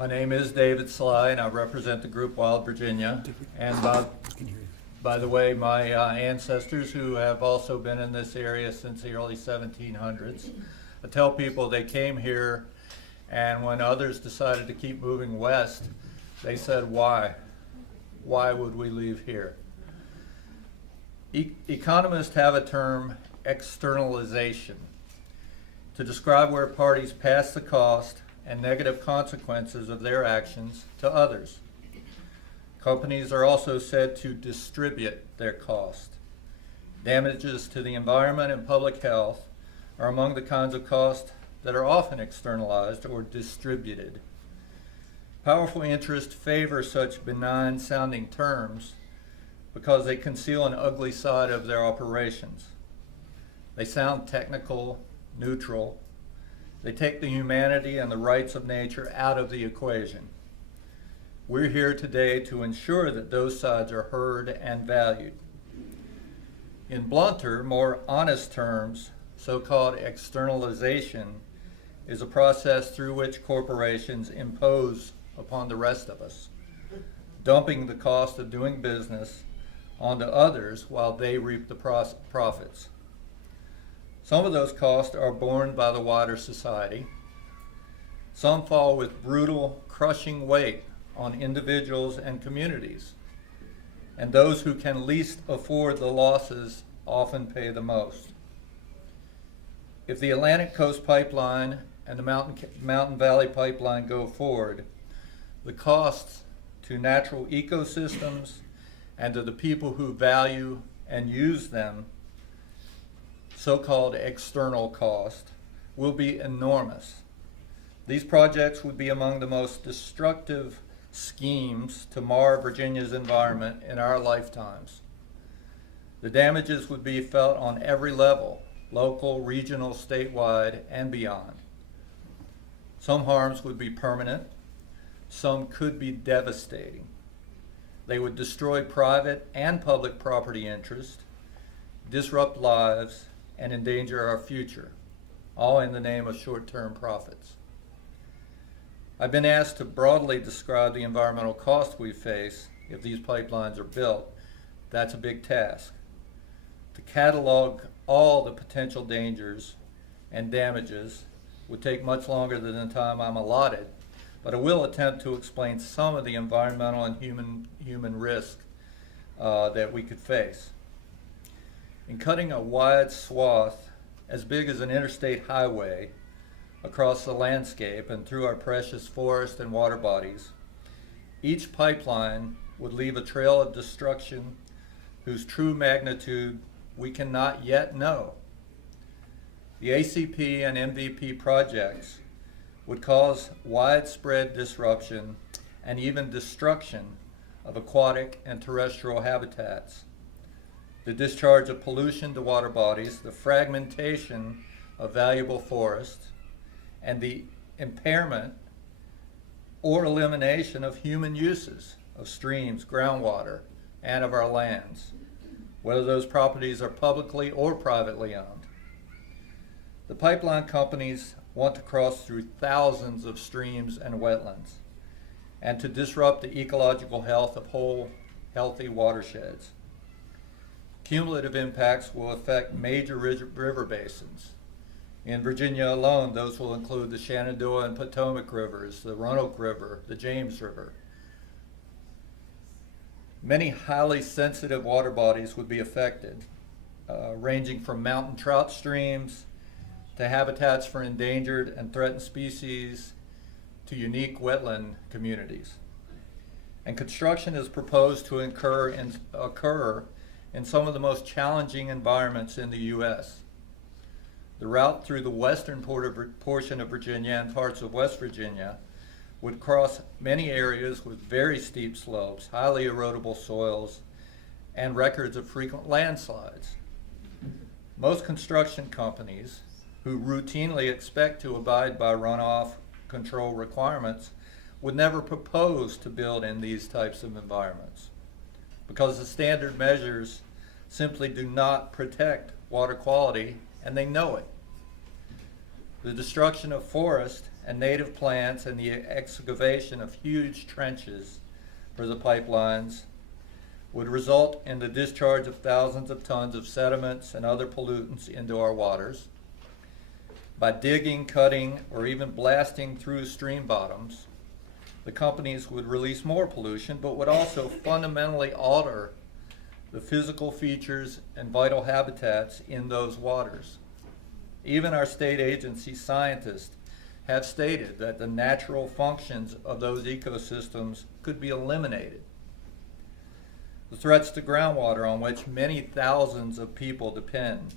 My name is David Sligh, and I represent the group Wild Virginia. And by the way, my ancestors, who have also been in this area since the early 1700s, I tell people they came here, and when others decided to keep moving west, they said, why? Why would we leave here? Economists have a term, externalization, to describe where parties pass the cost and negative consequences of their actions to others. Companies are also said to distribute their cost. Damages to the environment and public health are among the kinds of costs that are often externalized or distributed. Powerful interests favor such benign sounding terms because they conceal an ugly side of their operations. They sound technical, neutral. They take the humanity and the rights of nature out of the equation. We're here today to ensure that those sides are heard and valued. In blunter, more honest terms, so-called externalization is a process through which corporations impose upon the rest of us, dumping the cost of doing business onto others while they reap the profits. Some of those costs are borne by the wider society. Some fall with brutal, crushing weight on individuals and communities. And those who can least afford the losses often pay the most. If the Atlantic Coast Pipeline and the Mountain Valley Pipeline go forward, the costs to natural ecosystems and to the people who value and use them, so-called external cost, will be enormous. These projects would be among the most destructive schemes to mar Virginia's environment in our lifetimes. The damages would be felt on every level, local, regional, statewide, and beyond. Some harms would be permanent. Some could be devastating. They would destroy private and public property interest, disrupt lives, and endanger our future, all in the name of short-term profits. I've been asked to broadly describe the environmental cost we face if these pipelines are built. That's a big task. To catalog all the potential dangers and damages would take much longer than the time I'm allotted, but I will attempt to explain some of the environmental and human risk that we could face. In cutting a wide swath as big as an interstate highway across the landscape and through our precious forest and water bodies, each pipeline would leave a trail of destruction whose true magnitude we cannot yet know. The ACP and MVP projects would cause widespread disruption and even destruction of aquatic and terrestrial habitats. The discharge of pollution to water bodies, the fragmentation of valuable forests, and the impairment or elimination of human uses of streams, groundwater, and of our lands, whether those properties are publicly or privately owned. The pipeline companies want to cross through thousands of streams and wetlands and to disrupt the ecological health of whole, healthy watersheds. Cumulative impacts will affect major river basins. In Virginia alone, those will include the Shenandoah and Potomac rivers, the Roanoke River, the James River. Many highly sensitive water bodies would be affected, ranging from mountain trout streams to habitats for endangered and threatened species to unique wetland communities. And construction is proposed to occur in some of the most challenging environments in the U.S. The route through the western portion of Virginia and parts of West Virginia would cross many areas with very steep slopes, highly erodible soils, and records of frequent landslides. Most construction companies, who routinely expect to abide by runoff control requirements, would never propose to build in these types of environments because the standard measures simply do not protect water quality, and they know it. The destruction of forest and native plants and the excavation of huge trenches for the pipelines would result in the discharge of thousands of tons of sediments and other pollutants into our waters. By digging, cutting, or even blasting through stream bottoms, the companies would release more pollution, but would also fundamentally alter the physical features and vital habitats in those waters. Even our state agency scientists have stated that the natural functions of those ecosystems could be eliminated. The threats to groundwater, on which many thousands of people depend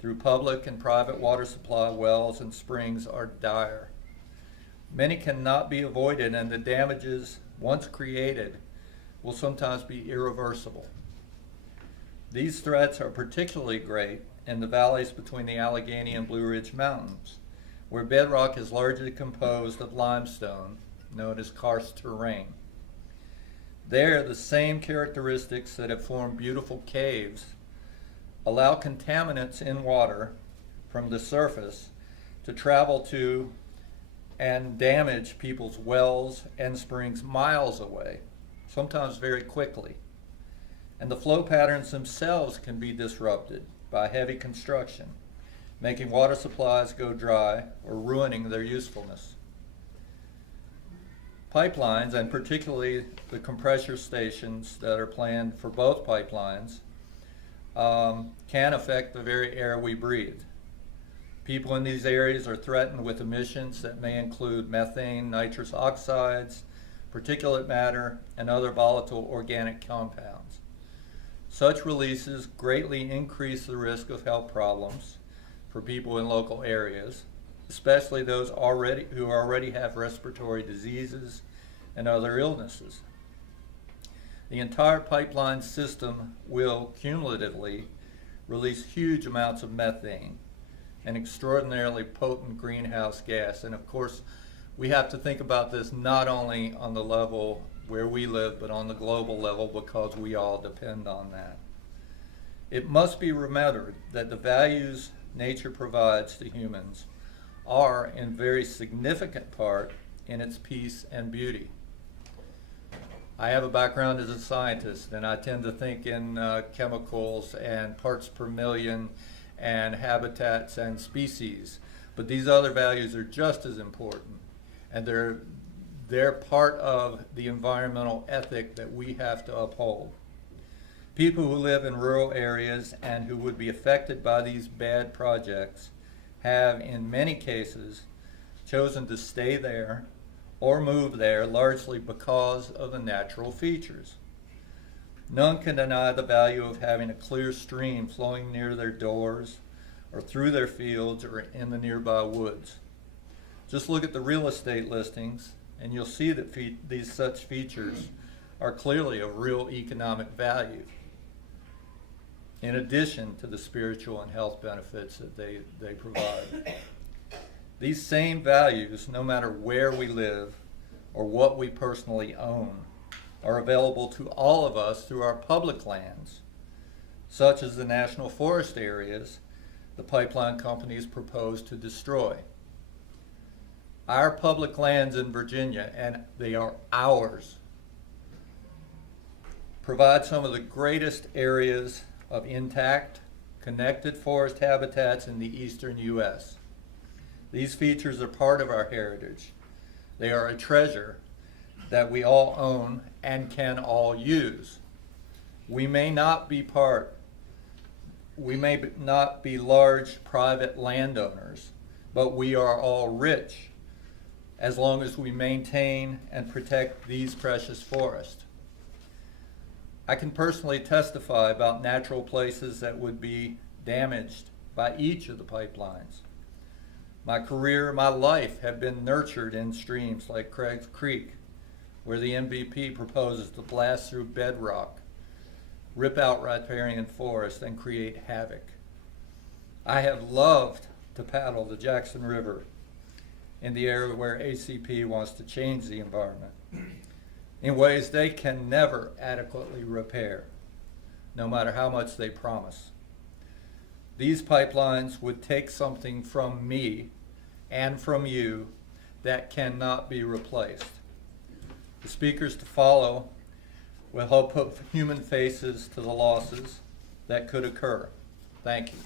through public and private water supply wells and springs, are dire. Many cannot be avoided, and the damages, once created, will sometimes be irreversible. These threats are particularly great in the valleys between the Allegheny and Blue Ridge Mountains, where bedrock is largely composed of limestone, known as karst terrain. There, the same characteristics that have formed beautiful caves allow contaminants in water from the surface to travel to and damage people's wells and springs miles away, sometimes very quickly. And the flow patterns themselves can be disrupted by heavy construction, making water supplies go dry or ruining their usefulness. Pipelines, and particularly the compressor stations that are planned for both pipelines, can affect the very air we breathe. People in these areas are threatened with emissions that may include methane, nitrous oxides, particulate matter, and other volatile organic compounds. Such releases greatly increase the risk of health problems for people in local areas, especially those who already have respiratory diseases and other illnesses. The entire pipeline system will cumulatively release huge amounts of methane, an extraordinarily potent greenhouse gas. And of course, we have to think about this not only on the level where we live, but on the global level, because we all depend on that. It must be remembered that the values nature provides to humans are in very significant part in its peace and beauty. I have a background as a scientist, and I tend to think in chemicals and parts per million and habitats and species, but these other values are just as important, and they're part of the environmental ethic that we have to uphold. People who live in rural areas and who would be affected by these bad projects have, in many cases, chosen to stay there or move there largely because of the natural features. None can deny the value of having a clear stream flowing near their doors or through their fields or in the nearby woods. Just look at the real estate listings and you'll see that these such features are clearly of real economic value, in addition to the spiritual and health benefits that they provide. These same values, no matter where we live or what we personally own, are available to all of us through our public lands, such as the national forest areas the pipeline companies propose to destroy. Our public lands in Virginia, and they are ours, provide some of the greatest areas of intact, connected forest habitats in the eastern U.S. These features are part of our heritage. They are a treasure that we all own and can all use. We may not be large private landowners, but we are all rich as long as we maintain and protect these precious forests. I can personally testify about natural places that would be damaged by each of the pipelines. My career, my life have been nurtured in streams like Craig's Creek, where the MVP proposes to blast through bedrock, rip out riparian forest, and create havoc. I have loved to paddle the Jackson River in the area where ACP wants to change the environment in ways they can never adequately repair, no matter how much they promise. These pipelines would take something from me and from you that cannot be replaced. The speakers to follow will help put human faces to the losses that could occur. Thank you.